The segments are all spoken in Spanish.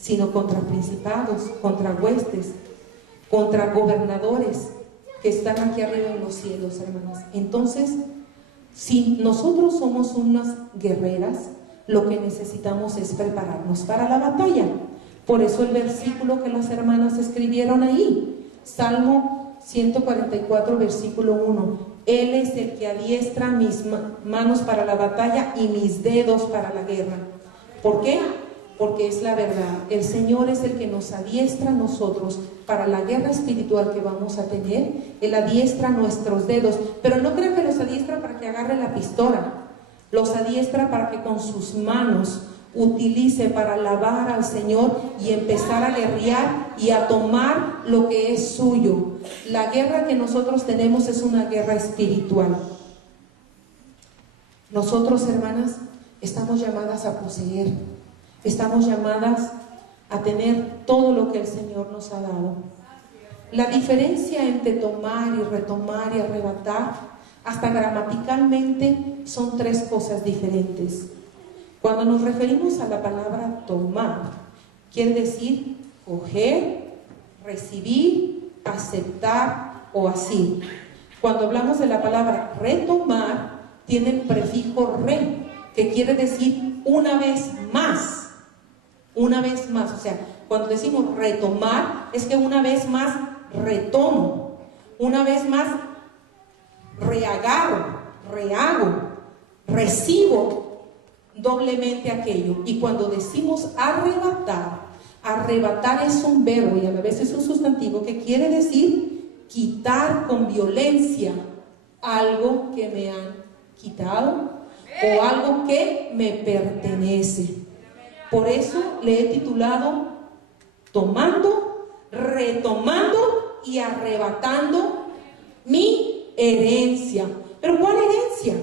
sino contra principados, contra huestes, contra gobernadores que están aquí arriba en los cielos, hermanas. Entonces, si nosotros somos unas guerreras, lo que necesitamos es prepararnos para la batalla. Por eso el versículo que las hermanas escribieron ahí, Salmo 144, versículo 1: Él es el que adiestra mis manos para la batalla y mis dedos para la guerra. ¿Por qué? Porque es la verdad. El Señor es el que nos adiestra a nosotros para la guerra espiritual que vamos a tener. Él adiestra nuestros dedos, pero no crean que los adiestra para que agarre la pistola. Los adiestra para que con sus manos utilice para alabar al Señor y empezar a guerrear y a tomar lo que es suyo. La guerra que nosotros tenemos es una guerra espiritual. Nosotros, hermanas, estamos llamadas a poseer, estamos llamadas a tener todo lo que el Señor nos ha dado. La diferencia entre tomar y retomar y arrebatar, hasta gramaticalmente, son tres cosas diferentes. Cuando nos referimos a la palabra tomar, quiere decir coger, recibir, aceptar o así. Cuando hablamos de la palabra retomar, tiene el prefijo re, que quiere decir una vez más. Una vez más, o sea, cuando decimos retomar, es que una vez más retomo, una vez más rehago, recibo doblemente aquello. Y cuando decimos arrebatar, arrebatar es un verbo y a la vez es un sustantivo que quiere decir quitar con violencia algo que me han quitado o algo que me pertenece. Por eso le he titulado tomando, retomando y arrebatando mi herencia. ¿Pero cuál herencia?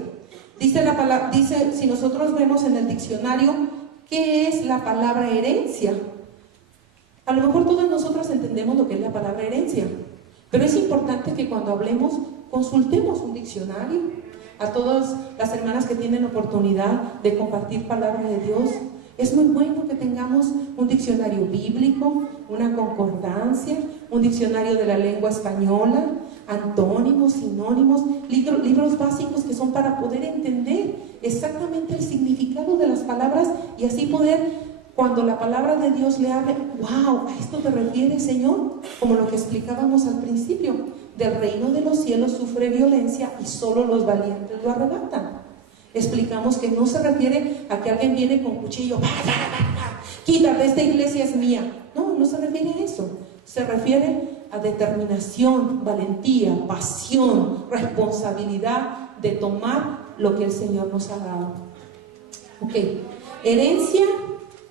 Dice la palabra, si nosotros vemos en el diccionario, ¿qué es la palabra herencia? A lo mejor todos nosotros entendemos lo que es la palabra herencia, pero es importante que cuando hablemos consultemos un diccionario. A todas las hermanas que tienen oportunidad de compartir palabra de Dios, es muy bueno que tengamos un diccionario bíblico, una concordancia, un diccionario de la lengua española, antónimos, sinónimos, libros básicos que son para poder entender exactamente el significado de las palabras y así poder, cuando la palabra de Dios le hable, wow, ¿a esto te refieres, Señor? Como lo que explicábamos al principio, del reino de los cielos sufre violencia y solo los valientes lo arrebatan. Explicamos que no se refiere a que alguien viene con cuchillo, quítate, esta iglesia es mía. No, no se refiere a eso. Se refiere a determinación, valentía, pasión, responsabilidad de tomar lo que el Señor nos ha dado. Ok, herencia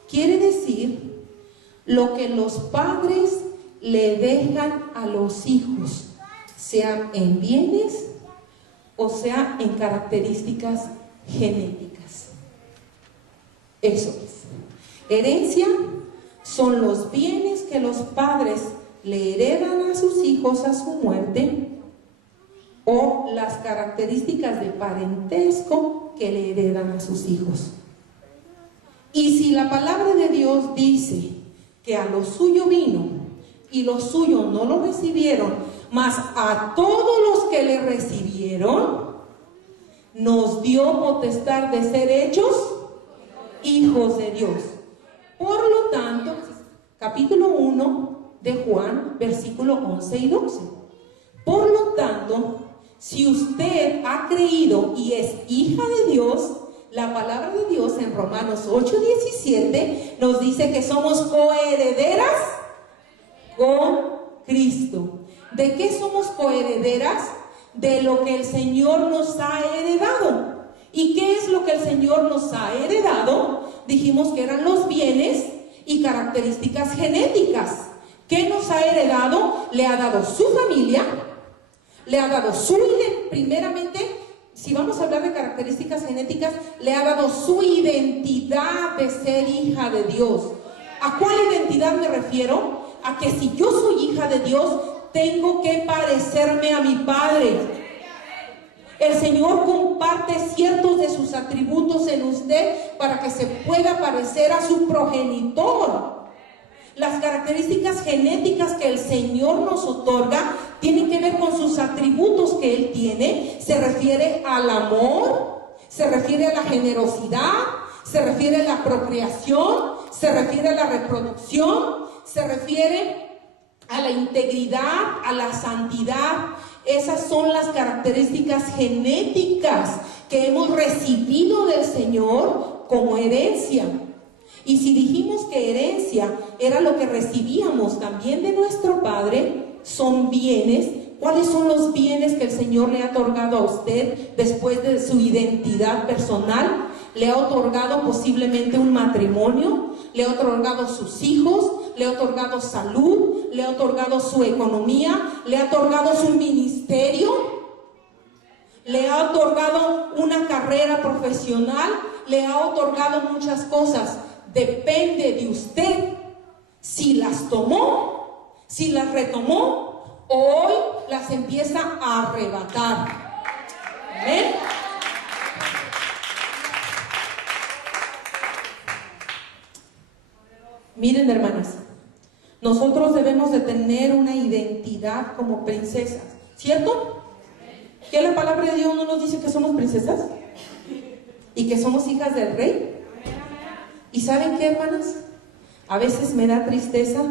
quiere decir lo que los padres le dejan a los hijos, sea en bienes o sea en características genéticas. Eso es. Herencia son los bienes que los padres le heredan a sus hijos a su muerte o las características de parentesco que le heredan a sus hijos. Y si la palabra de Dios dice que a lo suyo vino y los suyos no lo recibieron, mas a todos los que le recibieron nos dio potestad de ser hechos hijos de Dios. Por lo tanto, capítulo 1 de Juan, versículo 11 y 12. Por lo tanto, si usted ha creído y es hija de Dios, la palabra de Dios en Romanos 8:17 nos dice que somos coherederas con Cristo. ¿De qué somos coherederas? De lo que el Señor nos ha heredado. ¿Y qué es lo que el Señor nos ha heredado? Dijimos que eran los bienes y características genéticas. ¿Qué nos ha heredado? Le ha dado su familia, le ha dado primeramente, si vamos a hablar de características genéticas, le ha dado su identidad de ser hija de Dios. ¿A cuál identidad me refiero? A que si yo soy hija de Dios, tengo que parecerme a mi Padre. El Señor comparte ciertos de sus atributos en usted para que se pueda parecer a su progenitor. Las características genéticas que el Señor nos otorga tienen que ver con sus atributos que Él tiene. Se refiere al amor, se refiere a la generosidad, se refiere a la procreación, se refiere a la reproducción, se refiere a la integridad, a la santidad. Esas son las características genéticas que hemos recibido del Señor como herencia. Y si dijimos que herencia era lo que recibíamos también de nuestro Padre, son bienes. ¿Cuáles son los bienes que el Señor le ha otorgado a usted después de su identidad personal? Le ha otorgado posiblemente un matrimonio, le ha otorgado sus hijos, le ha otorgado salud, le ha otorgado su economía, le ha otorgado su ministerio, le ha otorgado una carrera profesional, le ha otorgado muchas cosas. Depende de usted si las tomó, si las retomó, o hoy las empieza a arrebatar. ¿Amén? Miren, hermanas, nosotros debemos de tener una identidad como princesas, ¿cierto? ¿Que la palabra de Dios no nos dice que somos princesas? ¿Y que somos hijas del rey? ¿Y saben qué, hermanas? A veces me da tristeza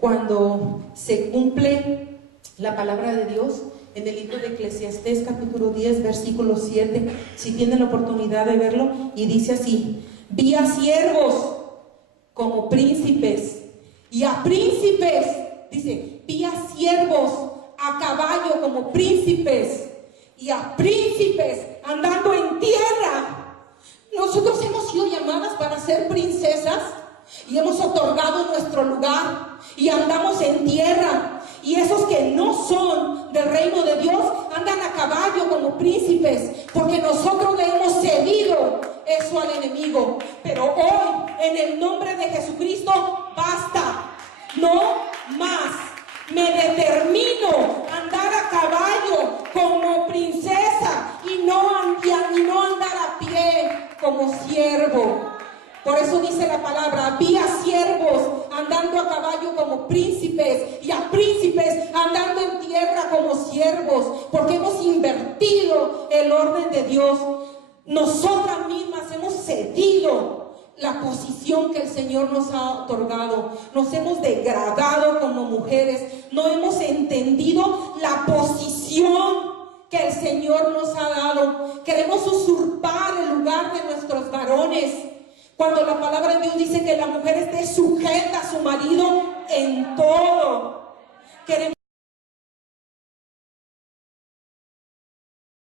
cuando se cumple la palabra de Dios en el libro de Eclesiastés, capítulo 10, versículo 7. Si tienen la oportunidad de verlo, y dice así: vi a siervos como príncipes, y a príncipes, dice, vi a siervos a caballo como príncipes, y a príncipes andando en tierra. Nosotros hemos sido llamadas para ser princesas y hemos otorgado nuestro lugar y andamos en tierra. Y esos que no son del reino de Dios andan a caballo como príncipes, porque nosotros le hemos cedido eso al enemigo. Pero hoy, en el nombre de Jesucristo, basta, no más. Me determino a andar a caballo como princesa y no andar a pie como siervo. Por eso dice la palabra: vi a siervos andando a caballo como príncipes, y a príncipes andando en tierra como siervos, porque hemos invertido el orden de Dios. Nosotras mismas hemos cedido la posición que el Señor nos ha otorgado. Nos hemos degradado como mujeres, no hemos entendido la posición que el Señor nos ha dado. Queremos usurpar el lugar de nuestros varones, cuando la palabra de Dios dice que la mujer esté sujeta a su marido en todo. Queremos